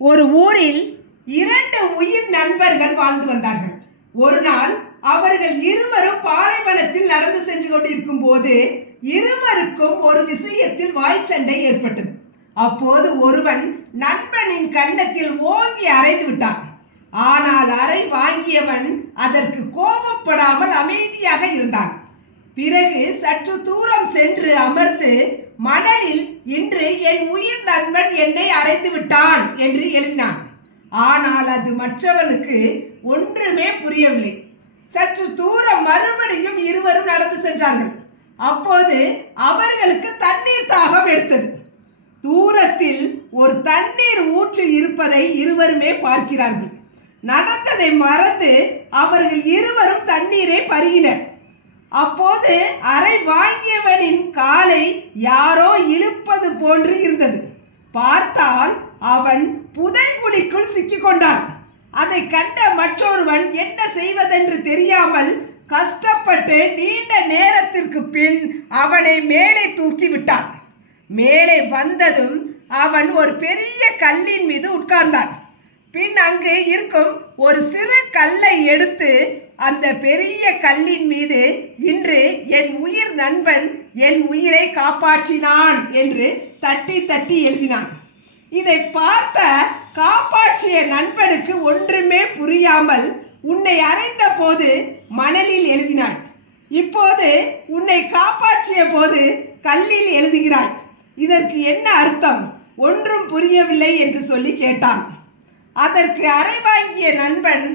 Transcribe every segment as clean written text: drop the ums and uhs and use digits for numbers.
ஒரு ஊரில் இரண்டு உயிர் நண்பர்கள் வாழ்ந்து வந்தார்கள். ஒரு நாள் அவர்கள் இருவரும் பாலைவனத்தில் நடந்து சென்று கொண்டிருக்கும் போது இருவருக்கும் ஒரு விஷயத்தில் வாய்ச்சண்டை ஏற்பட்டது. அப்போது ஒருவன் நண்பனின் கன்னத்தில் ஓங்கி அறைந்து விட்டான். ஆனால் அறை வாங்கியவன் அதற்கு கோபப்படாமல் அமைதியாக இருந்தான். பிறகு சற்று தூரம் சென்று அமர்ந்து மணலில் இன்று என் உயிர் நண்பன் என்னை அறைந்து விட்டான் என்று எழுதினான். ஆனால் அது மற்றவனுக்கு ஒன்றுமே புரியவில்லை. சற்று தூரம் மறுபடியும் இருவரும் நடந்து சென்றார்கள். அப்போது அவர்களுக்கு தண்ணீர் தாகம் எடுத்தது. தூரத்தில் ஒரு தண்ணீர் ஊற்று இருப்பதை இருவருமே பார்க்கிறார்கள். நடந்ததை மறந்து அவர்கள் இருவரும் தண்ணீரை பருகினர். அப்போது அறை வாங்கியவனின் காலை யாரோ இழுப்பது போன்று இருந்தது. பார்த்தால் அவன் புதைகுழிக்குள் சிக்கிக்கொண்டான். அதை கண்ட மற்றொருவன் என்ன செய்வதென்று தெரியாமல் கஷ்டப்பட்டு நீண்ட நேரத்திற்கு பின் அவனை மேலே தூக்கி விட்டான். மேலே வந்ததும் அவன் ஒரு பெரிய கல்லின் மீது உட்கார்ந்தான். பின் அங்கு இருக்கும் ஒரு சிறு கல்லை எடுத்து அந்த பெரிய கல்லின் மீது இன்று என் உயிர் நண்பன் என் உயிரை காப்பாற்றினான் என்று தட்டி தட்டி எழுதினான். இதை பார்த்த காப்பாற்றிய நண்பனுக்கு ஒன்றுமே புரியாமல், உன்னை அறைந்த போது மணலில் எழுதினாய், இப்போது உன்னை காப்பாற்றிய போது கல்லில் எழுதுகிறாய், இதற்கு என்ன அர்த்தம், ஒன்றும் புரியவில்லை என்று சொல்லி கேட்டான். அதற்கு அறை வாங்கிய நண்பன்,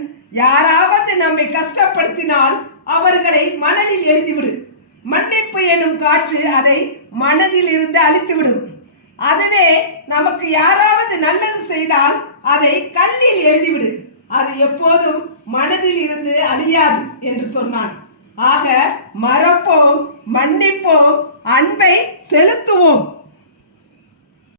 யாராவது நம்மை கஷ்டப்படுத்தினால் அவர்களை மணலில் எழுதிவிடு. மன்னிப்பு எனும் காற்று அதை மனதில் இருந்து அழித்துவிடும். அதுவே நமக்கு யாராவது நல்லது செய்தால் அதை கல்லில் எழுதிவிடு. அது எப்போதும் மனதில் இருந்து அழியாது என்று சொன்னான். ஆக மறப்போம், மன்னிப்போம், அன்பை செலுத்துவோம்.